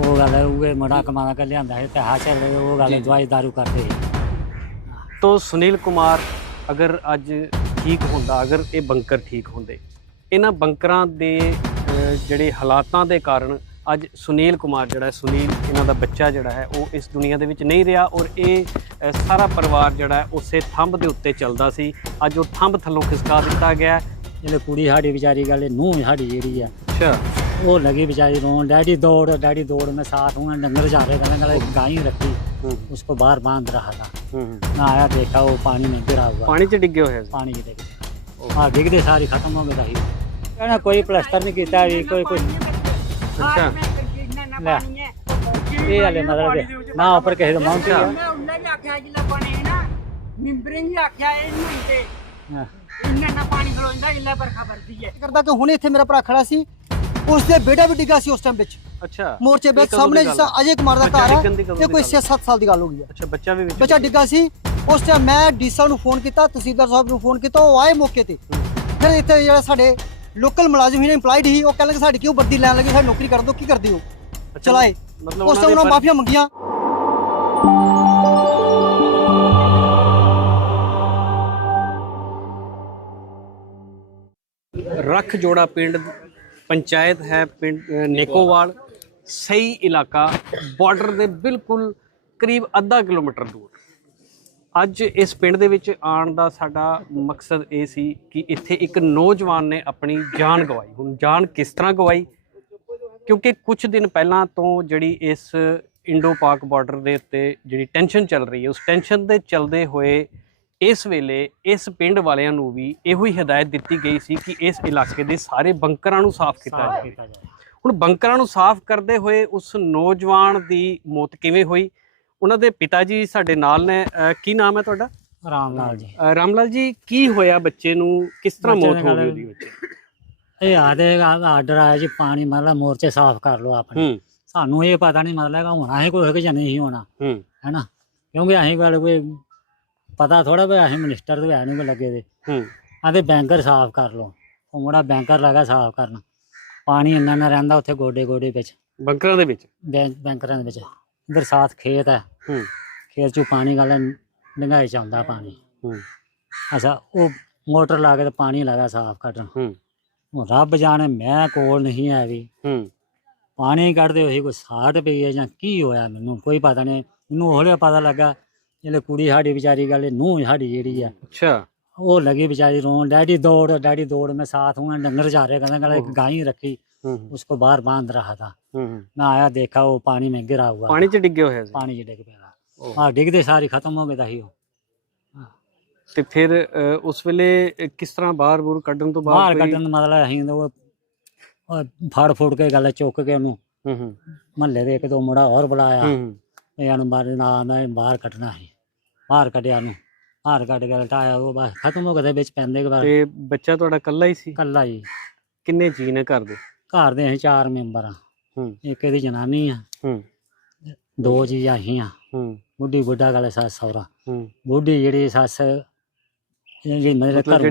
ਉਹ ਗੱਲ ਉਹ ਮੁੰਡਾ ਕਮਾਣਾ ਕਰ ਲਿਆਂਦਾ ਹੈ ਤੇ ਹਾਸ਼ਰ ਉਹ ਗੱਲ। ਦਵਾਈ ਦਾਰੂ ਕਰਦੇ ਸੀ ਤੋ ਸੁਨੀਲ ਕੁਮਾਰ ਅਗਰ ਅੱਜ ਠੀਕ ਹੁੰਦਾ ਅਗਰ ਇਹ ਬੰਕਰ ਠੀਕ ਹੁੰਦੇ ਇਹਨਾਂ ਬੰਕਰਾਂ ਦੇ ਅਹ, ਜਿਹੜੇ ਹਾਲਾਤਾਂ ਦੇ ਕਾਰਨ ਅੱਜ ਸੁਨੀਲ ਕੁਮਾਰ ਜਿਹੜਾ ਹੈ, ਸੁਨੀਲ ਇਹਨਾਂ ਦਾ ਬੱਚਾ ਜਿਹੜਾ ਹੈ ਉਹ ਇਸ ਦੁਨੀਆ ਦੇ ਵਿੱਚ ਨਹੀਂ ਰਿਹਾ ਔਰ ਇਹ ਅਹ, ਸਾਰਾ ਪਰਿਵਾਰ ਜਿਹੜਾ ਹੈ, ਉਸੇ ਥੰਬ ਦੇ ਉੱਤੇ ਚੱਲਦਾ ਸੀ ਅੱਜ ਉਹ ਥੰਬ ਥੱਲੋਂ ਖਿਸਕਾ ਦਿੱਤਾ ਗਿਆ ਹੈ। ਇਹਨੇ ਕੁੜੀ ਸਾਡੀ ਵਿਚਾਰੀ ਗੱਲ ਨੂੰ ਸਾਡੀ ਜਿਹੜੀ ਆ ਅੱਛਾ वो लगी बेचारी रोन डैडी दौड़ डैडी दौड़ में साथ हूँ डंगर जा रहे थे मैंने एक गाय रखी ਹੂੰ उसको बाहर बांध रहा था ਹੂੰ मैं आया देखा वो पानी में गिरा हुआ ਪਾਣੀ 'ਚ ਡਿੱਗੇ ਹੋਏ ਸੀ पानी की देख हाँ डिगते सारी खत्म हो गई थी कहना कोई प्लस्तर नहीं किया भी कोई कुछ ਅੱਛਾ ਲੈ ਇਹ ਹਲੇ ਮਤਲਬ ਕਿ ਨਾ ਉੱਪਰ ਕਿਸੇ ਦਾ ਮਾਉਂਟ ਅੱਛਾ। ਹੈ ਉਹਨਾਂ ਨੇ ਆਖਿਆ ਜਿਲਾ ਪਾਣੀ ਹੈ ਨਾ ਮਿੰਬਰਿੰਗ ਹੀ ਆਖਿਆ ਇਹ ਨਹੀਂ ਤੇ ਹਾਂ। ਇੰਨਾ ਨਾ ਪਾਣੀ ਖਲੋਂਦਾ ਇਲਾ ਬਰਖਾ ਵਰਦੀ ਹੈ ਕਰਦਾ ਕਿ ਹੁਣੇ ਇੱਥੇ ਮੇਰਾ ਭਰਾ ਖੜਾ ਸੀ ਉਸ ਦੇ ਬੇਟਾ ਵੀ ਡਿੱਗਾ ਸੀ ਉਸ ਟਾਈਮ ਵਿੱਚ। ਅੱਛਾ। ਮੋਰਚੇ ਵਿੱਚ ਸਾਹਮਣੇ ਜਿਸ? ਅਜੇ ਕੁਮਾਰ ਦਾ ਘਰ ਹੈ ਤੇ ਕੋਈ ਗੱਲ ਹੈ? 6-7 ਸਾਲ ਦੀ ਗੱਲ ਹੋ ਗਈ ਹੈ। ਅੱਛਾ ਬੱਚਾ ਵੀ ਵਿੱਚ ਬੱਚਾ ਡਿੱਗਾ ਸੀ ਉਸ ਟਾਈਮ ਮੈਂ ਡੀਸਾ ਨੂੰ ਫੋਨ ਕੀਤਾ ਤਹਿਸੀਲਦਾਰ ਸਾਹਿਬ ਨੂੰ ਫੋਨ ਕੀਤਾ ਉਹ ਆਏ ਮੌਕੇ ਤੇ। ਫਿਰ ਇੱਥੇ ਜਿਹੜਾ ਸਾਡੇ ਲੋਕਲ ਮੁਲਾਜ਼ਮ ਹੀ ਨੇ ਇੰਪਲਾਈਡ ਹੀ ਉਹ ਕਹਿੰਦੇ ਸਾਡੀ ਕਿਉਂ ਵਰਦੀ ਲੈਣ ਲੱਗੇ ਸਾਡੀ ਨੌਕਰੀ ਕਰਨ ਦੋ ਕੀ ਕਰਦੇ ਹੋ? ਅੱਛਾ, ਚਲਾਏ। ਮਤਲਬ ਉਸ ਉਹਨਾਂ ਟਾਈਮ ਉਹਨਾਂ ਮਾਫੀਆਂ ਮੰਗੀਆਂ। ਰੱਖ ਜੋੜਾ ਪਿੰਡ ਪੰਚਾਇਤ ਹੈ ਪਿੰਡ ਨੇਕੋਵਾਲ, ਸਹੀ ਇਲਾਕਾ ਬਾਰਡਰ ਦੇ ਬਿਲਕੁਲ ਕਰੀਬ ਅੱਧਾ ਕਿਲੋਮੀਟਰ ਦੂਰ। ਅੱਜ ਇਸ ਪਿੰਡ ਦੇ ਵਿੱਚ ਆਉਣ ਦਾ ਸਾਡਾ ਮਕਸਦ ਇਹ ਸੀ ਕਿ ਇੱਥੇ ਇੱਕ ਨੌਜਵਾਨ ਨੇ ਆਪਣੀ ਜਾਨ ਗਵਾਈ। ਹੁਣ ਜਾਨ ਕਿਸ ਤਰ੍ਹਾਂ ਗਵਾਈ? ਕਿਉਂਕਿ ਕੁਝ ਦਿਨ ਪਹਿਲਾਂ ਤੋਂ ਜਿਹੜੀ ਇਸ ਇੰਡੋ ਪਾਕ ਬਾਰਡਰ ਦੇ ਉੱਤੇ ਜਿਹੜੀ ਟੈਨਸ਼ਨ ਚੱਲ ਰਹੀ ਹੈ, ਉਸ ਟੈਨਸ਼ਨ ਦੇ ਚੱਲਦੇ ਹੋਏ ਇਸ ਵੇਲੇ ਇਸ ਪਿੰਡ ਵਾਲਿਆਂ ਨੂੰ ਵੀ ਇਹੋ ਹੀ ਹਦਾਇਤ ਦਿੱਤੀ ਗਈ ਸੀ ਕਿ ਇਸ ਇਲਾਕੇ ਦੇ ਸਾਰੇ ਬੰਕਰਾਂ ਨੂੰ ਸਾਫ਼ ਕੀਤਾ ਜਾਵੇ। ਹੁਣ ਬੰਕਰਾਂ ਨੂੰ ਸਾਫ਼ ਕਰਦੇ ਹੋਏ ਉਸ ਨੌਜਵਾਨ ਦੀ ਮੌਤ ਕਿਵੇਂ ਹੋਈ? ਉਹਨਾਂ ਦੇ ਪਿਤਾ ਜੀ ਸਾਡੇ ਨਾਲ ਨੇ। ਅਹ ਕੀ ਨਾਮ ਹੈ ਤੁਹਾਡਾ? ਆਰਾਮ ਨਾਲ ਜੀ। ਅਹ ਰਾਮਲਾਲ ਜੀ ਕੀ ਹੋਇਆ ਬੱਚੇ ਨੂੰ? ਕਿਸ ਤਰ੍ਹਾਂ ਬੱਚੇ ਮੌਤ ਦੇ ਹੋ ਗਈ ਨਾਲ- ਉਹਦੀ ਬੱਚੇ ਇਹ ਆਦੇ ਆਰਡਰ ਆਇਆ ਜੀ ਪਾਣੀ ਮਤਲਬ ਮੋਰਚੇ ਸਾਫ਼ ਕਰ ਲਓ ਆਪਣੇ। ਹੂੰ। ਸਾਨੂੰ ਇਹ ਪਤਾ ਨਹੀਂ ਮਤਲਬ ਕਿ ਹੋਣਾ ਹੈ ਕੋਈ ਕਿ ਜਾਂ ਨਹੀਂ ਹੋਣਾ। ਹੂੰ। ਹੈਨਾ? ਕਿਉਂਕਿ ਅਸੀਂ ਗੱਲ ਕੋਈ ਪਤਾ ਥੋੜਾ ਵੀ ਅਸੀਂ ਮਿਨਿਸਟਰ ਦੇ ਹੈ ਨਹੀਂ ਲੱਗੇ ਦੇ। ਹੂੰ। ਆਂਦੇ ਬੈਂਕਰ ਸਾਫ਼ ਕਰ ਲਓ। ਉਹ ਮੁੰਡਾ ਬੈਂਕਰ ਲਗਾ ਸਾਫ਼ ਕਰਨ। ਪਾਣੀ ਇੰਨਾ ਨਾ ਰਹਿੰਦਾ ਉੱਥੇ ਗੋਡੇ ਗੋਡੇ ਵਿੱਚ। ਬੰਕਰਾਂ ਦੇ ਵਿੱਚ? ਬੈਂਕ ਬੈਂਕਰਾਂ ਦੇ ਵਿੱਚ। ਇਧਰ ਸਾਥ ਖੇਤ ਹੈ। ਹੂੰ। ਖੇਤ ਚੋਂ ਪਾਣੀ ਗੱਲ ਡੰਗਾਈ ਚ ਆਉਂਦਾ ਪਾਣੀ। ਹੂੰ। ਅੱਛਾ ਉਹ ਮੋਟਰ ਲਾ ਕੇ ਤੇ ਪਾਣੀ ਲਗਾ ਸਾਫ਼ ਕੱਢਣ ਹੂੰ। ਹੁਣ ਰੱਬ ਜਾਣੇ ਮੈਂ ਕੋਲ ਨਹੀਂ ਹੈ ਵੀ। ਹੂੰ। ਪਾਣੀ ਕੱਢਦੇ ਹੋਏ ਕੋਈ ਸਾਟ ਪਈ ਹੈ ਜਾਂ ਕੀ ਹੋਇਆ ਮੈਨੂੰ ਕੋਈ ਪਤਾ ਨਹੀਂ। ਮੈਨੂੰ ਹੌਲੇ ਪਤਾ ਲੱਗਾ ਜਿਹੜੇ ਕੁੜੀ ਸਾਡੀ ਵਿਚਾਰੀ ਗੱਲ ਨੂੰ ਸਾਡੀ ਜਿਹੜੀ ਆ ਅੱਛਾ ਉਹ लगी बेचारी रोन डैडी दौड़ डैडी दौड़ में साथ हूँ डंगर जा रहे कहने लगा एक ओहो। गाय रखी ਹੂੰ उसको बाहर बांध रहा था ਹੂੰ मैं आया देखा वो पानी में गिरा हुआ ਪਾਣੀ 'ਚ ਡਿੱਗੇ ਹੋਏ ਸੀ पानी च डिग पे ओह। हाँ डिगते सारी खत्म हो गई था ही वो ਤੇ ਫਿਰ ਅ, ਉਸ ਵੇਲੇ ਅ, ਕਿਸ ਤਰ੍ਹਾਂ ਬਾਹਰ ਬੂਰ ਕੱਢਣ ਤੋਂ बाहर ਬਾਅਦ ਕੋਈ- ਕੱਢਣ ਦਾ ਮਤਲਬ ਅਸੀਂ ਤਾਂ ਉਹ ਉਹ ਫੜ ਫੁੜ ਕੇ ਗੱਲ ਚੁੱਕ ਕੇ ਉਹਨੂੰ ਹੂੰ ਹੂੰ ਮਹੱਲੇ ਦੇ ਇੱਕ ਦੋ ਮੁੰਡਾ ਹੋਰ ਬੁਲਾਇਆ ਹੂੰ ਹੂੰ ਇਹਨਾਂ ਨੂੰ ਬਾਹਰ ਨਾ ਨਾ ਬਾਹਰ ਕੱਢਣਾ ਸੀ। ਬਾਹਰ ਕੱਢਿਆ ਨੂੰ ਬਾਹਰ ਕੱਢ ਕੇ ਲਟਾਇਆ ਉਹ ਬਸ ਖਤਮ ਹੋ ਗਿਆ ਤੇ ਵਿੱਚ ਪੈਂਦੇ ਘਰ ਤੇ ਬੱਚਾ ਤੁਹਾਡਾ ਇਕੱਲਾ ਹੀ ਸੀ? ਕੱਲਾ ਜੀ। ਕਿੰਨੇ ਜੀ ਨੇ ਘਰ ਦੇ? ਘਰ ਦੇ ਅਸੀਂ ਚਾਰ ਮੈਂਬਰ ਆ। ਹੂੰ। ਇੱਕ ਇਹਦੀ ਜਨਾਨੀ ਆ। ਹੂੰ। ਦੋ ਜੀ ਅਸੀਂ ਆ। ਹੂੰ। ਬੁੱਢੀ ਬੁੱਢਾ ਗਾਲੇ ਸੱਸ ਸਹੁਰਾ। ਹੂੰ। ਬੁੱਢੀ ਜਿਹੜੀ ਸੱਸ ਜਿਹੜੀ ਮੇਰੇ ਘਰ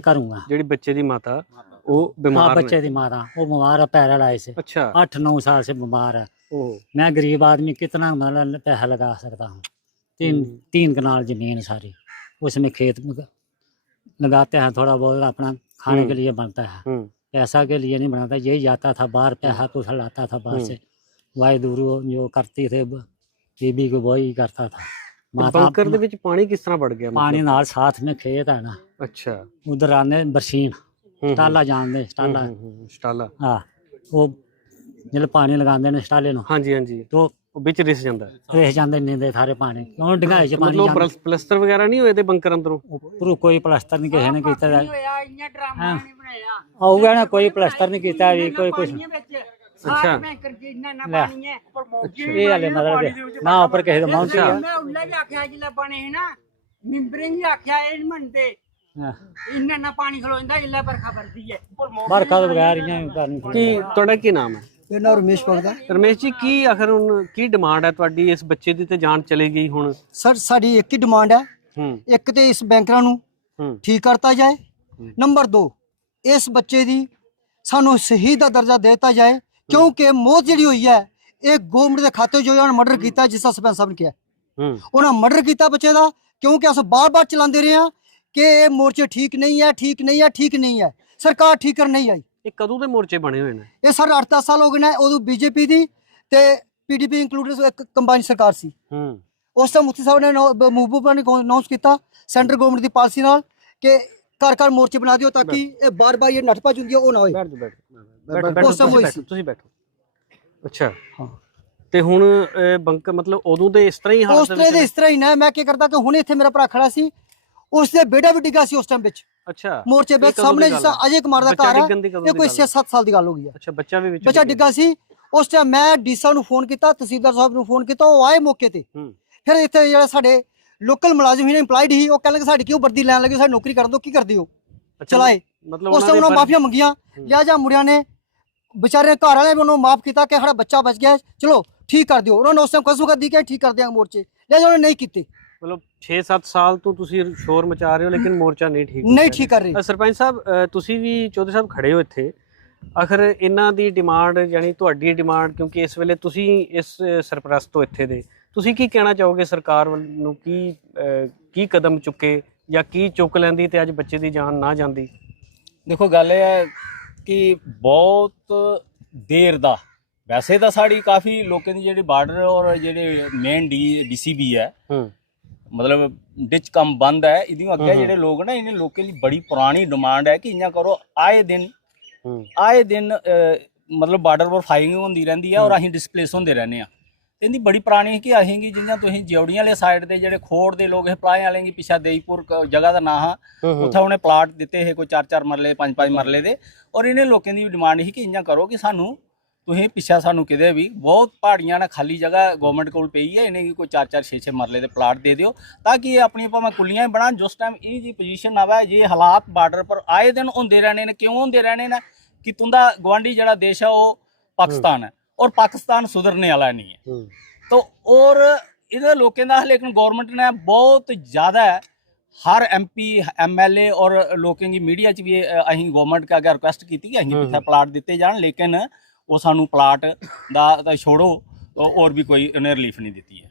ਘਰੋਂ ਆ। ਜਿਹੜੀ ਬੱਚੇ ਦੀ ਮਾਤਾ ਉਹ ਬਿਮਾਰ ਆ ਬੱਚੇ ਦੀ ਮਾਤਾ ਉਹ ਬਿਮਾਰ ਆ ਪੈਰਾਲਾਈਜ਼ ਅੱਛਾ। 8-9 ਸਾਲ ਸੇ ਬਿਮਾਰ ਆ। मैं गरीब आदमी कितना मतलब पैसा लगा सकता हूँ तीन हम्म। तीन कनाल जमीन सारी उसमें खेत में लगाते हैं थोड़ा बहुत अपना खाने हम्म। के लिए बनता है हम्म पैसा के लिए नहीं बनाता यही जाता था बाहर पैसा कुछ लाता था बाहर हम्म। से वाई दूर जो करती थे ब- बीबी को वही करता था ਤੇ ਬੰਕਰ ਦੇ ਵਿੱਚ ਪਾਣੀ ਕਿਸ ਤਰ੍ਹਾਂ ਵੜ ਗਿਆ पानी ਮਤਲਬ? नाल साथ में खेत है ना ਅੱਛਾ उधर आने बरसीन ਹੂੰ, ਹੂੰ, टाला जानते ਹੂੰ, टाला ਹੂੰ, ਹੂੰ, ਸਟਾਲਾ हाँ वो ਜਿਹੜੇ ਪਾਣੀ ਲਗਾਉਂਦੇ ਨੇ ਸਟਾਲੇ ਨੂੰ ਹਾਂਜੀ ਹਾਂਜੀ। ਤੋ ਉਹ ਵਿੱਚ ਰਿਸ ਜਾਂਦਾ ਹੈ। ਰੇਹ ਜਾਂਦੇ ਨੀਂਦੇ ਸਾਰੇ ਪਾਣੀ। ਕਿਉਂ ਡੰਗਾਈ ਚ ਪਾਣੀ ਮਤਲਬ ਜਾਂਦਾ? ਪਲਸ- ਪਲਸਤਰ ਵਗੈਰਾ ਨਹੀਂ ਹੋਏ ਤੇ ਬੰਕਰ ਅੰਦਰੋਂ? ਉੱਪਰੋਂ ਕੋਈ ਪਲਸਤਰ ਨਹੀਂ ਕਿਸੇ ਨੇ ਕੀਤਾ ਨਹੀਂ ਹੋਇਆ ਇੰਨਾ ਡਰਾਮਾ ਹਾਂ। ਨਹੀਂ ਬਣਾਇਆ। ਆਊਗਾ ਨਾ ਕੋਈ ਪਲਸਤਰ ਨਹੀਂ ਕੀਤਾ ਵੀ ਕੋਈ ਕੁਝ ਅੱਛਾ। ਅੱਛਾ। ਮੈਂ ਕਰ ਜਿੰਨਾ ਨਾ ਲੈ। ਪਾਣੀ ਹੈ। ਪਰ ਮੌਕੇ ਇਹ ਹਲੇ ਮਤਲਬ ਕਿ ਨਾ ਉੱਪਰ ਕਿਸੇ ਦਾ ਮਾਉਂਟ ਅੱਛਾ। ਮੈਂ ਉੱਲਾ ਵੀ ਆਖਿਆ ਜਿਲਾ ਪਾਣੀ ਹੈ ਨਾ ਮਿੰਬਰਿੰਗ ਹੀ ਆਖਿਆ ਇਹ ਨਹੀਂ ਮੰਨਦੇ। ਇੰਨਾ ਨਾ ਪਾਣੀ ਖਲੋਂਦਾ ਇਲਾ ਬਰਖਾ ਵਰਦੀ ਹੈ। ਬਰਖਾ ਤੋਂ ਬਗੈਰ ਇਆਂ ਹੀ ਪਾਣੀ ਕੀ ਤੁਹਾਡਾ ਕੀ ਨਾਮ ਹੈ? ਮੇਰਾ ਨਾਮ ਰਮੇਸ਼ ਹੈ ਰਮੇਸ਼ ਜੀ ਕੀ ਆਖਰ ਹੁਣ ਕੀ ਡਿਮਾਂਡ ਹੈ ਤੁਹਾਡੀ? ਇਸ ਬੱਚੇ ਦੀ ਤੇ ਜਾਨ ਚਲੇ ਗਈ ਹੁਣ। ਸਰ ਸਾਡੀ ਇੱਕ ਹੀ ਡਿਮਾਂਡ ਹੈ। ਹੂੰ। ਇੱਕ ਤੇ ਇਸ ਬੈਂਕਰਾਂ ਨੂੰ ਠੀਕ ਕਰਤਾ ਜਾਏ। ਨੰਬਰ 2 ਇਸ ਬੱਚੇ ਦੀ ਸਾਨੂੰ ਸ਼ਹੀਦ ਦਾ ਦਰਜਾ ਦਿੱਤਾ ਜਾਏ। ਕਿਉਂਕਿ ਮੌਤ ਜਿਹੜੀ ਹੋਈ ਹੈ ਇਹ ਗਵਰਨਮੈਂਟ ਦੇ ਖਾਤੇ ਜੋ ਉਹਨਾਂ ਮਰਡਰ ਕੀਤਾ ਜਿਸ ਦਾ ਸਰਪੰਚ ਸਾਹਿਬ ਨੇ ਕਿਹਾ। ਉਹਨਾਂ ਮਰਡਰ ਕੀਤਾ ਬੱਚੇ ਦਾ ਕਿਉਂਕਿ ਅਸੀਂ ਬਾਰ-ਬਾਰ ਚਲਾਉਂਦੇ ਰਹੇ ਹਾਂ ਕਿ ਇਹ ਮੋਰਚੇ ਠੀਕ ਨਹੀਂ ਹੈ ਠੀਕ ਨਹੀਂ ਹੈ ਠੀਕ ਨਹੀਂ ਹੈ। ਸਰਕਾਰ ਠੀਕ ਕਰ ਨਹੀਂ ਆਈ। ਇਹ ਕਦੋਂ ਦੇ ਮੋਰਚੇ ਬਣੇ ਹੋਏ ਨੇ? ਇਹ ਸਰ 8-10 ਸਾਲ ਹੋ ਗਏ ਨੇ ਉਦੋਂ ਬੀਜੇਪੀ ਦੀ ਤੇ ਪੀਡੀਪੀ ਇਨਕਲੂਡਡ ਇੱਕ ਕੰਬਾਈਨ ਸਰਕਾਰ ਸੀ। ਹੂੰ। ਉਸ ਟਾਈਮ ਮੁਫਤੀ ਸਾਹਿਬ ਨੇ ਮਹਬੂਬਾ ਨੇ ਅਨਾਉਂਸ ਕੀਤਾ ਸੈਂਟਰ ਗਵਰਨਮੈਂਟ ਦੀ ਪਾਲਿਸੀ ਨਾਲ ਕਿ ਘਰ ਘਰ ਮੋਰਚੇ ਬਣਾ ਦਿਓ ਤਾਂ ਕਿ ਇਹ ਬਾਰ-ਬਾਰ ਇਹ ਨੱਠਪੱਜ ਹੁੰਦੀ ਹੈ ਉਹ ਨਾ ਹੋਏ। ਬੈਠ ਬੈਠ। ਬੈਠ- ਉਸ ਤੁਸੀਂ ਬੈਠੋ ਸੀ। ਤੁਸੀਂ ਬੈਠੋ। ਅੱਛਾ। ਹਾਂ। ਤੇ ਹੁਣ ਬੰਕ ਮਤਲਬ ਉਦੋਂ ਦੇ ਇਸ ਤਰ੍ਹਾਂ ਹੀ ਉਸ ਹਾਲਤ ਤਰ੍ਹਾਂ ਦੇ ਇਸ ਤਰ੍ਹਾਂ ਹੀ ਨਾ ਮੈਂ ਕੀ ਕਰਦਾ ਕਿ ਹੁਣ ਇੱਥੇ ਮੇਰਾ ਭਰਾ ਖੜਾ ਸੀ ਉਸ ਦੇ ਬੇਟਾ ਵੀ ਡਿੱਗਾ ਸੀ ਉਸ ਟਾਈਮ ਵਿੱਚ। ਅੱਛਾ ਮੋਰਚੇ ਵਿੱਚ ਸਾਹਮਣੇ ਜਿਸ? ਅਜੇ ਕੁਮਾਰ ਦਾ ਘਰ ਕਦੋਂ ਇਹ ਕੋਈ ਗੱਲ ਹੈ? 6-7 ਸਾਲ ਦੀ ਗੱਲ ਹੋ ਗਈ ਹੈ ਅੱਛਾ ਬੱਚਾ ਵੀ ਵਿੱਚ ਬੱਚਾ ਡਿੱਗਾ ਸੀ ਉਸ ਟਾਈਮ ਮੈਂ ਡੀਸਾ ਨੂੰ ਫੋਨ ਕੀਤਾ ਤਹਿਸੀਲਦਾਰ ਸਾਹਿਬ ਨੂੰ ਫੋਨ ਕੀਤਾ ਉਹ ਆਏ ਮੌਕੇ ਤੇ। ਫਿਰ ਇੱਥੇ ਜਿਹੜੇ ਸਾਡੇ ਲੋਕਲ ਮੁਲਾਜ਼ਮ ਹੀ ਨੇ EMPLOYED ਹੀ ਉਹ ਕਹਿੰਦੇ ਸਾਡੀ ਕਿਉਂ ਵਰਦੀ ਲੈਣ ਲੱਗੇ ਸਾਡੀ ਨੌਕਰੀ ਕਰਨ ਦੋ ਕੀ ਕਰਦੇ ਹੋ? ਚਲਾਏ। ਮਤਲਬ ਉਸ ਟਾਈਮ ਉਹਨਾਂ ਮਾਫੀਆਂ ਮੰਗੀਆਂ ਲਿਆ ਮੁੰਡਿਆਂ ਨੇ ਵਿਚਾਰੇ ਘਰ ਵਾਲਿਆਂ ਨੇ ਉਹਨੂੰ ਮਾਫ ਕੀਤਾ ਕਿ ਸਾਡਾ ਬੱਚਾ ਬਚ ਗਿਆ ਚਲੋ ਠੀਕ ਕਰ ਦਿਓ। ਉਹਨਾਂ ਨੇ ਉਸ ਟਾਈਮ ਕਸਮ ਕਰ ਕਿ ਠੀਕ ਕਰ ਦਿਆਂਗੇ ਮੋਰਚੇ ਲਿਆ ਉਹਨੇ ਨਹੀਂ ਕੀਤੇ। ਮਤਲਬ 6-7 ਸਾਲ ਤੋਂ ਤੁਸੀਂ ਸ਼ੋਰ ਮਚਾ ਰਹੇ ਹੋ ਲੇਕਿਨ ਮੋਰਚਾ ਨਹੀਂ ਠੀਕ ਨਹੀਂ ਠੀਕ ਕਰ ਰਹੇ। ਸਰਪੰਚ ਸਾਹਿਬ ਤੁਸੀਂ ਵੀ ਚੌਧਰੀ ਸਾਹਿਬ ਖੜੇ ਹੋ ਇੱਥੇ। ਆਖਰ ਇਹਨਾਂ ਦੀ ਡਿਮਾਂਡ ਯਾਨੀ ਤੁਹਾਡੀ ਡਿਮਾਂਡ ਕਿਉਂਕਿ ਇਸ ਵੇਲੇ ਤੁਸੀਂ ਇਸ ਸਰਪ੍ਰਸਤ ਤੋਂ ਇੱਥੇ ਦੇ ਤੁਸੀਂ ਕੀ ਕਹਿਣਾ ਚਾਹੋਗੇ ਸਰਕਾਰ ਵੱਲ ਨੂੰ? ਕੀ ਕੀ ਕਦਮ ਚੁੱਕੇ ਜਾਂ ਕੀ ਚੁੱਕ ਲੈਂਦੀ ਤੇ ਅੱਜ ਬੱਚੇ ਦੀ ਜਾਨ ਨਾ ਜਾਂਦੀ? ਦੇਖੋ ਗੱਲ ਇਹ ਹੈ ਕਿ ਬਹੁਤ ਦੇਰ ਦਾ ਵੈਸੇ ਤਾਂ ਸਾਡੀ ਕਾਫੀ ਲੋਕਾਂ ਦੀ ਜਿਹੜੀ ਬਾਰਡਰ ਔਰ ਜਿਹੜੇ ਮੇਨ ਡੀ ਡੀਸੀਬੀ ਹੈ ਹੂੰ। ਮਤਲਬ ਡਿਚ ਕੰਮ ਬੰਦ ਹੈ ਇਹਦੀ ਅੱਗੇ ਹੂੰ। ਜਿਹੜੇ ਲੋਕ ਨਾ ਇਹਨੇ ਲੋਕਾਂ ਦੀ ਬੜੀ ਪੁਰਾਣੀ ਡਿਮਾਂਡ ਹੈ ਕਿ ਇੰਨਾ ਕਰੋ ਆਏ ਦਿਨ ਹੂੰ ਆਏ ਦਿਨ ਮਤਲਬ ਬਾਰਡਰ ਪਰ ਫਾਇਰਿੰਗ ਹੁੰਦੀ ਰਹਿੰਦੀ ਹੈ ਔਰ ਹੂੰ। ਅਸੀਂ ਡਿਸਪਲੇਸ ਹੁੰਦੇ ਰਹਿੰਦੇ ਆ ਇਹਦੀ ਬੜੀ ਪੁਰਾਣੀ ਹੈ ਕਿ ਅਸੀਂ ਜਿੰਨਾ ਤੁਸੀਂ ਜੌੜੀਆਂ ਵਾਲੇ ਸਾਈਡ ਤੇ ਜਿਹੜੇ ਖੋੜ ਦੇ ਲੋਕ ਇਹ ਪਲਾਏ ਵਾਲੇ ਕੀ ਪਿਛਾ ਦੇਈਪੁਰ ਜਗ੍ਹਾ ਦਾ ਨਾਂ ਆ ਉੱਥੇ ਉਹਨੇ ਪਲਾਟ ਦਿੱਤੇ ਹੈ ਕੋਈ 4-4 ਮਰਲੇ 5-5 ਮਰਲੇ ਦੇ ਔਰ ਇਹਨੇ ਲੋਕਾਂ ਦੀ ਡਿਮਾਂਡ ਸੀ ਕਿ ਇੰਨਾ ਕਰੋ ਕਿ ਸਾਨੂੰ ਤੁਸੀਂ ਪਿੱਛਾ ਸਾਨੂੰ ਕਿਤੇ ਵੀ ਬਹੁਤ ਪਹਾੜੀਆਂ ਨਾਲ ਖਾਲੀ ਜਗ੍ਹਾ ਗਵਰਨਮੈਂਟ ਕੋਲ ਪਈ ਹੈ ਇਹਨੇ ਕੀ ਕੋਈ 4-4 6-6 ਮਰਲੇ ਦੇ ਪਲਾਟ ਦੇ ਦਿਓ ਤਾਂ ਕਿ ਇਹ ਆਪਣੀ ਭਾਵੇਂ ਕੁੱਲੀਆਂ ਬਣਾਉਣ ਜਿਸ ਟਾਈਮ ਇਹ ਜੀ ਪੋਜੀਸ਼ਨ ਆਵਾ ਜੇ ਹਾਲਾਤ ਬਾਰਡਰ ਪਰ ਆਏ ਦਿਨ ਹੁੰਦੇ ਰਹਿਣੇ ਨੇ ਕਿਉਂ ਹੁੰਦੇ ਰਹਿਣੇ ਨੇ ਕਿ ਤੁੰਦਾ ਗਵਾਂਢੀ ਜਿਹੜਾ ਦੇਸ਼ ਹੈ ਉਹ ਪਾਕਿਸਤਾਨ ਹੈ ਔਰ ਪਾਕਿਸਤਾਨ ਸੁਧਰਨੇ ਵਾਲਾ ਨਹੀਂ ਹੈ। ਤਾਂ ਔਰ ਇਹਦੇ ਲੋਕਾਂ ਦਾ ਲੇਕਿਨ ਗਵਰਨਮੈਂਟ ਨੇ ਬਹੁਤ ਜ਼ਿਆਦਾ ਹਰ ਐਮਪੀ ਐਮਐਲਏ ਔਰ ਲੋਕਾਂ ਦੀ ਮੀਡੀਆ ਚ ਵੀ ਅਸੀਂ ਗਵਰਨਮੈਂਟ ਕਾ ਅਗੇ ਰਿਕੁਐਸਟ ਕੀਤੀ ਕਿ ਅਸੀਂ ਪਲਾਟ ਦਿੱਤੇ ਜਾਣ ਲੇਕਿਨ ਉਹ ਸਾਨੂੰ ਪਲਾਟ ਦਾ ਛੋੜੋ ਔਰ ਵੀ ਕੋਈ ਉਹਨੇ ਰਿਲੀਫ ਨਹੀਂ ਦਿੱਤੀ ਹੈ।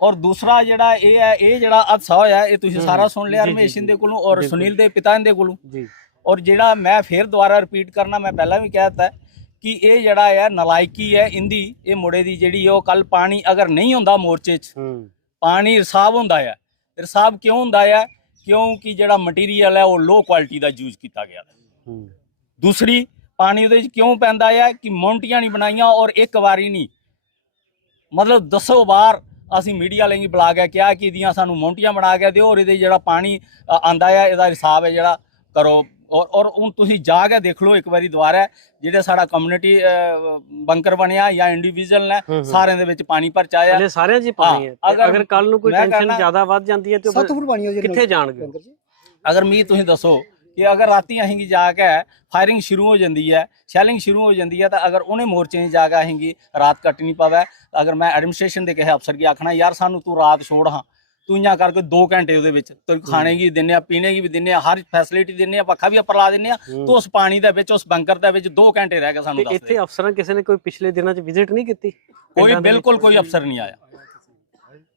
ਔਰ ਦੂਸਰਾ ਜਿਹੜਾ ਇਹ ਹੈ ਇਹ ਜਿਹੜਾ ਹਾਦਸਾ ਹੋਇਆ ਇਹ ਤੁਸੀਂ ਸਾਰਾ ਸੁਣ ਲਿਆ ਰਮੇਸ਼ ਜੀ, ਦੇ ਕੋਲੋਂ ਔਰ। ਸੁਨੀਲ ਦੇ ਪਿਤਾ ਦੇ ਕੋਲੋਂ। ਜੀ। ਔਰ ਜਿਹੜਾ ਮੈਂ ਫੇਰ ਦੁਬਾਰਾ ਰਿਪੀਟ ਕਰਨਾ ਮੈਂ ਪਹਿਲਾਂ ਵੀ ਕਹਿ ਦਿੱਤਾ ਕਿ ਇਹ ਜਿਹੜਾ ਹੈ ਨਲਾਇਕੀ ਹੈ ਇੰਦੀ ਇਹ ਮੁੰਡੇ ਦੀ ਜਿਹੜੀ ਉਹ ਕੱਲ ਪਾਣੀ ਅਗਰ ਨਹੀਂ ਹੁੰਦਾ ਮੋਰਚੇ 'ਚ ਪਾਣੀ ਰਿਸਾਬ ਹੁੰਦਾ ਹੈ ਰਿਸਾਬ ਕਿਉਂ ਹੁੰਦਾ ਹੈ ਕਿਉਂਕਿ ਜਿਹੜਾ ਮਟੀਰੀਅਲ ਹੈ ਉਹ ਲੋ ਕੁਆਲਿਟੀ ਦਾ ਯੂਜ਼ ਕੀਤਾ ਗਿਆ। ਦੂਸਰੀ ਪਾਣੀ ਉਹਦੇ 'ਚ ਕਿਉਂ ਪੈਂਦਾ ਹੈ ਕਿ ਮੌਂਟੀਆਂ ਨਹੀਂ ਬਣਾਈਆਂ ਔਰ ਇੱਕ ਵਾਰੀ ਨਹੀਂ। ਮਤਲਬ ਦੱਸੋ ਵਾਰ ਅਸੀਂ ਮੀਡੀਆ ਲਈ ਬੁਲਾ ਕੇ ਕਿਹਾ ਕਿ ਇਹਦੀਆਂ ਸਾਨੂੰ ਮੌਂਟੀਆਂ ਬਣਾ ਕੇ ਦਿਓ ਔਰ ਇਹਦੇ ਜਿਹੜਾ ਪਾਣੀ ਆਂਦਾ ਹੈ ਇਹਦਾ ਹਿਸਾਬ ਹੈ ਜਿਹੜਾ ਕਰੋ। ਔਰ ਔਰ ਹੁਣ ਤੁਸੀਂ ਜਾ ਕੇ ਦੇਖ ਲਓ ਇੱਕ ਵਾਰੀ ਦੁਬਾਰਾ ਜਿਹੜੇ ਸਾਡਾ ਕਮਿਊਨਿਟੀ ਬੰਕਰ ਬਣਿਆ ਜਾਂ ਇੰਡੀਵਿਜੂਅਲ ਨੇ। ਸਾਰਿਆਂ ਦੇ ਵਿੱਚ ਪਾਣੀ ਭਰਚਾਇਆ ਹਲੇ ਸਾਰਿਆਂ 'ਚ ਪਾਣੀ ਹੈ ਅਗਰ ਕੱਲ ਨੂੰ ਕੋਈ ਟੈਨਸ਼ਨ ਜ਼ਿਆਦਾ ਵੱਧ ਜਾਂਦੀ ਹੈ ਤੇ ਕਿੱਥੇ ਜਾਣਗੇ? ਅਗਰ ਮੀ ਤੁਸੀਂ ਦੱਸੋ ਕਿ ਅਗਰ ਰਾਤੀ ਅਸੀਂ ਜਾ ਕੇ ਫਾਇਰਿੰਗ ਸ਼ੁਰੂ ਹੋ ਜਾਂਦੀ ਹੈ ਸ਼ੈਲਿੰਗ ਸ਼ੁਰੂ ਹੋ ਜਾਂਦੀ ਹੈ ਤਾਂ ਅਗਰ ਉਹਨੇ ਮੋਰਚੇ 'ਚ ਜਾ ਕੇ ਅਸੀਂ ਰਾਤ ਕੱਟ ਨਹੀਂ ਪਾਵੇ। ਅਗਰ ਮੈਂ ਐਡਮਿਨਿਸਟ੍ਰੇਸ਼ਨ ਦੇ ਕਿਸੇ ਅਫਸਰ ਕੀ ਆਖਣਾ ਯਾਰ ਸਾਨੂੰ ਤੂੰ ਰਾਤ ਛੋੜ ਹਾਂ ਤੂੰ ਇੰਨਾ ਕਰਕੇ 2 ਘੰਟੇ ਉਹਦੇ ਵਿੱਚ ਤੈਨੂੰ ਖਾਣੇ ਕੀ ਦਿੰਨੇ ਆ ਪੀਣੇ ਕੀ ਵੀ ਦਿੰਨੇ ਆ ਹਰ ਫੈਸਿਲਿਟੀ ਦਿੰਨੇ ਆ ਪੱਖਾ ਵੀ ਉੱਪਰ ਲਾ ਦਿੰਨੇ ਆ। ਤੂੰ ਉਸ ਪਾਣੀ ਦੇ ਵਿੱਚ ਉਸ ਬੰਕਰ ਦੇ ਵਿੱਚ 2 ਘੰਟੇ ਰਹਿ ਕੇ ਸਾਨੂੰ ਦੱਸ ਇੱਥੇ ਅਫਸਰਾਂ ਕਿਸੇ ਨੇ ਕੋਈ ਪਿਛਲੇ ਦਿਨਾਂ 'ਚ ਵਿਜ਼ਿਟ ਨਹੀਂ ਕੀਤੀ? ਕੋਈ ਬਿਲਕੁਲ? ਕੋਈ ਅਫਸਰ ਨਹੀਂ ਆਇਆ।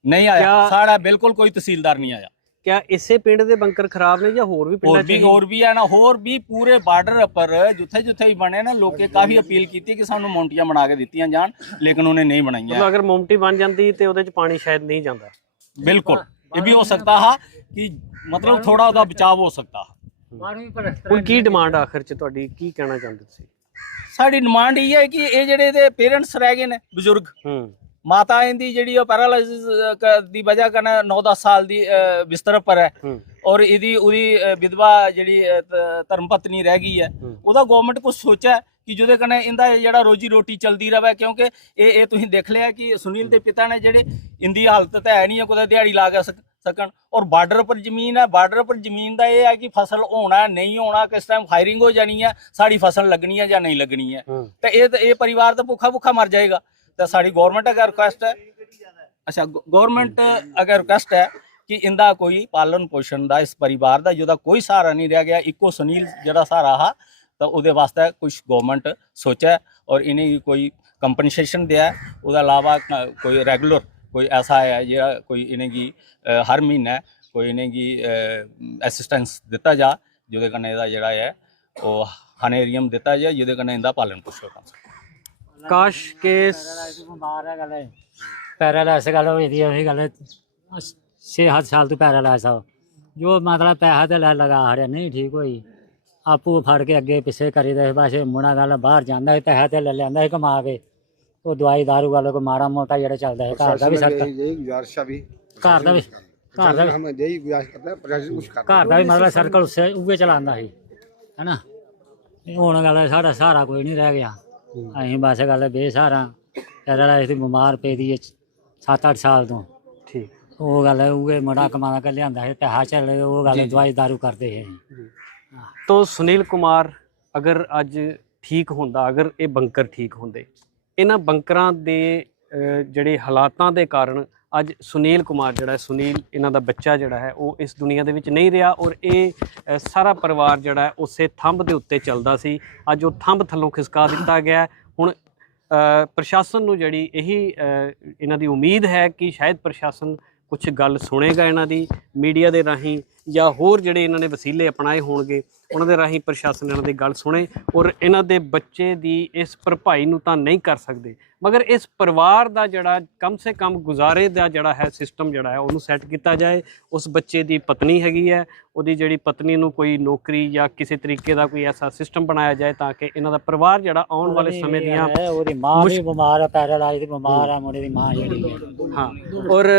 ਨਹੀਂ ਆਇਆ। ਸਾਡਾ ਬਿਲਕੁਲ ਕੋਈ ਤਹਿਸੀਲਦਾਰ ਨਹੀਂ ਆਇਆ। ਕਿਆ ਇਸੇ ਪਿੰਡ ਦੇ ਬੰਕਰ ਖਰਾਬ ਨੇ ਜਾਂ ਹੋਰ ਵੀ ਹੋਰ ਪਿੰਡਾਂ 'ਚ ਵੀ? ਹੋਰ ਵੀ ਹੈ ਨਾ ਹੋਰ ਵੀ ਪੂਰੇ ਬਾਰਡਰ ਉੱਪਰ ਜਿੱਥੇ ਜਿੱਥੇ ਵੀ ਬਣੇ ਨਾ। ਲੋਕੇ ਕਾਫੀ ਅਪੀਲ ਕੀਤੀ ਕਿ ਸਾਨੂੰ ਮੌਂਟੀਆਂ ਬਣਾ ਕੇ ਦਿੱਤੀਆਂ ਜਾਣ ਲੇਕਿਨ ਉਹਨੇ ਨਹੀਂ ਮਤਲਬ ਬਣਾਈਆਂ ਅਗਰ ਮੋਮਟੀ ਬਣ ਜਾਂਦੀ ਤੇ ਉਹਦੇ 'ਚ ਪਾਣੀ ਸ਼ਾਇਦ ਨਹੀਂ ਜਾਂਦਾ। ਬਿਲਕੁਲ। ਇਹ ਵੀ ਹੋ ਸਕਦਾ ਹੈ ਕਿ ਮਤਲਬ ਥੋੜਾ ਉਹਦਾ ਬਚਾਅ ਹੋ ਸਕਦਾ ਹੁਣ ਕੀ ਡਿਮਾਂਡ ਆਖਰ 'ਚ ਤੁਹਾਡੀ? ਕੀ ਕਹਿਣਾ ਚਾਹੁੰਦੇ ਤੁਸੀਂ? ਸਾਡੀ ਡਿਮਾਂਡ ਇਹ ਹੈ ਕਿ ਇਹ ਜਿਹੜੇ ਦੇ ਪੇਰੈਂਟਸ ਰਹਿ ਗਏ ਨੇ ਬਜ਼ੁਰਗ। ਹੂੰ। ਮਾਤਾ ਇਹਦੀ ਜਿਹੜੀ ਉਹ ਪੈਰਾਲਾਈਸਿਸ ਦੀ ਵਜ੍ਹਾ ਕਰਨ 9-10 ਸਾਲ ਦੀ ਬਿਸਤਰ ਉੱਪਰ ਹੈ। ਔਰ ਇਹਦੀ ਉਹਦੀ ਵਿਧਵਾ ਜਿਹੜੀ ਧਰਮ ਪਤਨੀ ਰਹਿ ਗਈ ਹੈ। ਉਹਦਾ ਗਵਰਨਮੈਂਟ ਕੁਝ ਸੋਚਿਆ ਕਿ ਜਿਹਦੇ ਕਨੇ ਇਹਦਾ ਇਹ ਜਿਹੜਾ ਰੋਜੀ ਰੋਟੀ ਚਲਦੀ ਰਵੇ ਕਿਉਂਕਿ ਇਹ ਇਹ ਤੁਸੀਂ ਦੇਖ ਲਿਆ ਕਿ ਸੁਨੀਲ ਦੇ ਪਿਤਾ ਨੇ ਜਿਹੜੇ ਇੰਦੀ ਹਾਲਤ ਤਾਂ ਹੈ ਨਹੀਂ ਹੈ ਕੋਈ ਦਿਹਾੜੀ ਲਾ ਕੇ ਸਕ- ਸਕਣ। ਔਰ ਬਾਰਡਰ ਪਰ ਜ਼ਮੀਨ ਹੈ ਬਾਰਡਰ ਪਰ ਜ਼ਮੀਨ ਦਾ ਇਹ ਹੈ ਕਿ ਫਸਲ ਹੋਣਾ ਨਹੀਂ ਹੋਣਾ ਕਿਸ ਟਾਈਮ ਫਾਇਰਿੰਗ ਹੋ ਜਾਣੀ ਹੈ ਸਾਡੀ ਫਸਲ ਲੱਗਣੀ ਹੈ ਜਾਂ ਨਹੀਂ ਲੱਗਣੀ ਹੈ। ਤੇ ਇਹ ਇਹ ਪਰਿਵਾਰ ਤਾਂ ਭੁੱਖਾ ਭੁੱਖਾ ਮਰ ਜਾਏਗਾ। ਤਾਂ ਸਾਡੀ ਗਵਰਨਮੈਂਟ ਅਗਰ ਰਿਕੁਐਸਟ ਹੈ, ਅੱਛਾ ਗਵਰਨਮੈਂਟ ਅਗਰ ਰਿਕੁਐਸਟ ਹੈ ਕਿ ਇੰਦਾ ਕੋਈ ਪਾਲਣ ਪੋਸ਼ਣ ਦਾ, ਇਸ ਪਰਿਵਾਰ ਦਾ, ਜਿਹਦਾ ਕੋਈ ਸਹਾਰਾ ਨਹੀਂ ਰਹਿ ਗਿਆ, ਇੱਕੋ ਸੁਨੀਲ ਜਿਹੜਾ ਸਹਾਰਾ ਆ, ਤਾਂ ਉਹਦੇ ਵਾਸਤੇ ਕੁਝ ਗਵਰਨਮੈਂਟ ਸੋਚੇ ਔਰ ਇਹਨੇ ਕੋਈ ਕੰਪਨਸੇਸ਼ਨ ਦਿਆ ਉਹਦਾ ਇਲਾਵਾ ਕੋਈ ਰੈਗੂਲਰ ਕੋਈ ਐਸਾ ਹੈ ਜਿਹੜਾ ਕੋਈ ਇਹਨਾਂ ਕੀ ਹਰ ਮਹੀਨਾ ਕੋਈ ਇਹਨਾਂ ਕੀ ਅਸਿਸਟੈਂਸ ਦਿੱਤਾ ਜਾ, ਜਿਹਦੇ ਕਨੇ ਇਹਦਾ ਜਿਹੜਾ ਹੈ, ਉਹ ਹਨੇਰੀਅਮ ਦਿੱਤਾ ਜਾ, ਜਿਹਦੇ ਕਨੇ ਇਹਦਾ ਪਾਲਣ ਪੋਸ਼ਣ ਕਰ ਕਾਸ਼ ਕੇ ਬਿਮਾਰ ਹੈ ਗੱਲ ਪੈਰਾਲਾਈਸ ਗੱਲ ਹੋਈ ਦੀ ਉਹੀ ਗੱਲ 6-7 ਸਾਲ ਤੋਂ ਪੈਰਾਲਾਈਸ ਆ ਜੋ ਮਤਲਬ ਪੈਸਾ ਤੇ ਲੈ ਲਗਾ ਹੜਿਆ ਨਹੀਂ ਠੀਕ ਹੋਈ। ਆਪੂ ਫੜ ਕੇ ਅੱਗੇ ਪਿੱਛੇ ਕਰੀਦਾ ਬਸ ਮੁੰਡਾ ਗੱਲ ਬਾਹਰ ਜਾਂਦਾ ਹੈ ਪੈਸਾ ਤੇ ਲੈ ਲੈਂਦਾ ਹੈ ਕਮਾ ਕੇ। ਉਹ ਦਵਾਈ ਦਾਰੂ ਵਾਲੇ ਕੋ ਮਾੜਾ ਮੋਟਾ ਜਿਹੜਾ ਚੱਲਦਾ ਹੈ ਘਰ ਦਾ ਵੀ ਸਰਕਾਰ ਇਹ ਵੀ। ਘਰ ਦਾ ਵੀ ਘਰ ਦਾ ਹਮ ਘਰ ਦਾ ਵੀ ਮਤਲਬ ਸਰਕਲ ਉਸੇ ਉੱਗੇ ਚਲਾਉਂਦਾ ਸੀ। ਹੈਨਾ? ਹੁਣ ਗੱਲ ਸਾਡਾ ਸਹਾਰਾ ਕੋਈ ਨਹੀਂ ਰਹਿ ਗਿਆ। ਅਸੀਂ ਬਸ ਗੱਲ ਬੇਸਹਾਰਾ ਪੈਰਾਲਾਈਸ ਦੀ ਬਿਮਾਰ ਪਈ ਦੀ 7-8 ਸਾਲ ਤੋਂ। ਠੀਕ। ਉਹ ਗੱਲ ਉਗੇ ਮੁੰਡਾ ਕਮਾਦਾ ਕਰ ਲਿਆਂਦਾ ਸੀ ਪੈਸਾ ਚੱਲੇ ਉਹ ਗੱਲ ਦਵਾਈ ਦਾਰੂ ਕਰਦੇ ਸੀ ਤੋ ਸੁਨੀਲ ਕੁਮਾਰ ਅਗਰ ਅੱਜ ਠੀਕ ਹੁੰਦਾ ਅਗਰ ਇਹ ਬੰਕਰ ਠੀਕ ਹੁੰਦੇ ਇਹਨਾਂ ਬੰਕਰਾਂ ਦੇ ਜਿਹੜੇ ਹਾਲਾਤਾਂ ਦੇ ਕਾਰਨ ਅੱਜ ਸੁਨੀਲ ਕੁਮਾਰ ਜਿਹੜਾ ਹੈ, ਸੁਨੀਲ ਇਹਨਾਂ ਦਾ ਬੱਚਾ ਜਿਹੜਾ ਹੈ ਉਹ ਇਸ ਦੁਨੀਆ ਦੇ ਵਿੱਚ ਨਹੀਂ ਰਿਹਾ ਔਰ ਇਹ ਸਾਰਾ ਪਰਿਵਾਰ ਜਿਹੜਾ ਉਸੇ ਥੰਬ ਦੇ ਉੱਤੇ ਚੱਲਦਾ ਸੀ। ਅੱਜ ਉਹ ਥੰਬ ਥੱਲੋਂ ਖਿਸਕਾ ਦਿੱਤਾ ਗਿਆ ਹੁਣ ਪ੍ਰਸ਼ਾਸਨ ਨੂੰ ਜਿਹੜੀ ਇਹੀ ਇਹਨਾਂ ਦੀ ਉਮੀਦ ਹੈ ਕਿ ਸ਼ਾਇਦ ਪ੍ਰਸ਼ਾਸਨ ਕੁਝ ਗੱਲ ਸੁਣੇਗਾ ਇਹਨਾਂ ਦੀ ਮੀਡੀਆ ਦੇ ਰਾਹੀਂ। ਜਾਂ ਹੋਰ ਜਿਹੜੇ ਇਹਨਾਂ ਨੇ ਵਸੀਲੇ ਅਪਣਾਏ ਹੋਣਗੇ ਉਹਨਾਂ ਦੇ ਰਾਹੀਂ ਪ੍ਰਸ਼ਾਸਨ ਇਹਨਾਂ ਦੀ ਗੱਲ ਸੁਣੇ ਔਰ ਇਹਨਾਂ ਦੇ ਬੱਚੇ ਦੀ ਇਸ ਭਰਪਾਈ ਨੂੰ ਤਾਂ ਨਹੀਂ ਕਰ ਸਕਦੇ। ਮਗਰ ਇਸ ਪਰਿਵਾਰ ਦਾ ਜਿਹੜਾ ਕਮ ਸੇ ਕਮ ਗੁਜ਼ਾਰੇ ਦਾ ਜਿਹੜਾ ਹੈ ਸਿਸਟਮ ਜਿਹੜਾ ਹੈ ਉਹਨੂੰ ਸੈੱਟ ਕੀਤਾ ਜਾਏ। ਉਸ ਬੱਚੇ ਦੀ ਪਤਨੀ ਹੈਗੀ ਹੈ ਉਹਦੀ ਜਿਹੜੀ ਪਤਨੀ ਨੂੰ ਕੋਈ ਨੌਕਰੀ ਜਾਂ ਕਿਸੇ ਤਰੀਕੇ ਦਾ ਕੋਈ ਐਸਾ ਸਿਸਟਮ ਬਣਾਇਆ ਜਾਏ ਤਾਂ ਕਿ ਇਹਨਾਂ ਦਾ ਪਰਿਵਾਰ ਜਿਹੜਾ ਆਉਣ ਵਾਲੇ ਸਮੇਂ ਦੀਆਂ ਉਹਦੀ ਮਾਂ ਵੀ ਬਿਮਾਰ ਹੈ ਪੈਰਾਲਾਈਸ ਦੀ ਬਿਮਾਰ ਹੈ ਮੁੰਡੇ ਦੀ ਮਾਂ ਜਿਹੜੀ ਹੈ। ਹਾਂ ਔਰ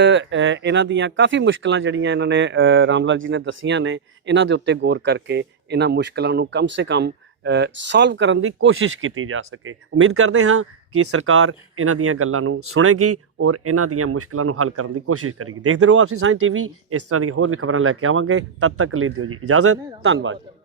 ਇਹਨਾਂ ਦੀਆਂ ਕਾਫੀ ਮੁਸ਼ਕਲਾਂ ਜਿਹੜੀਆਂ ਇਹਨਾਂ ਨੇ ਰਾਮਲਾਲ ਜੀ ਨੇ ਦੱਸੀਆਂ ਨੇ, ਇਹਨਾਂ ਦੇ ਉੱਤੇ ਗੌਰ ਕਰਕੇ ਇਹਨਾਂ ਮੁਸ਼ਕਲਾਂ ਨੂੰ ਕਮ ਸੇ ਕਮ ਸੋਲਵ ਕਰਨ ਦੀ ਕੋਸ਼ਿਸ਼ ਕੀਤੀ ਜਾ ਸਕੇ। ਉਮੀਦ ਕਰਦੇ ਹਾਂ ਕਿ ਸਰਕਾਰ ਇਹਨਾਂ ਦੀਆਂ ਗੱਲਾਂ ਨੂੰ ਸੁਣੇਗੀ ਔਰ ਇਹਨਾਂ ਦੀਆਂ ਮੁਸ਼ਕਲਾਂ ਨੂੰ ਹੱਲ ਕਰਨ ਦੀ ਕੋਸ਼ਿਸ਼ ਕਰੇਗੀ। ਦੇਖਦੇ ਰਹੋ ਆਪਸੀ ਸਾਇੰਸ ਟੀਵੀ, ਇਸ ਤਰ੍ਹਾਂ ਦੀਆਂ ਹੋਰ ਵੀ ਖਬਰਾਂ ਲੈ ਕੇ ਆਵਾਂਗੇ। ਤਦ ਤੱਕ ਲਈ ਦਿਓ ਜੀ ਇਜਾਜ਼ਤ। ਧੰਨਵਾਦ ਜੀ।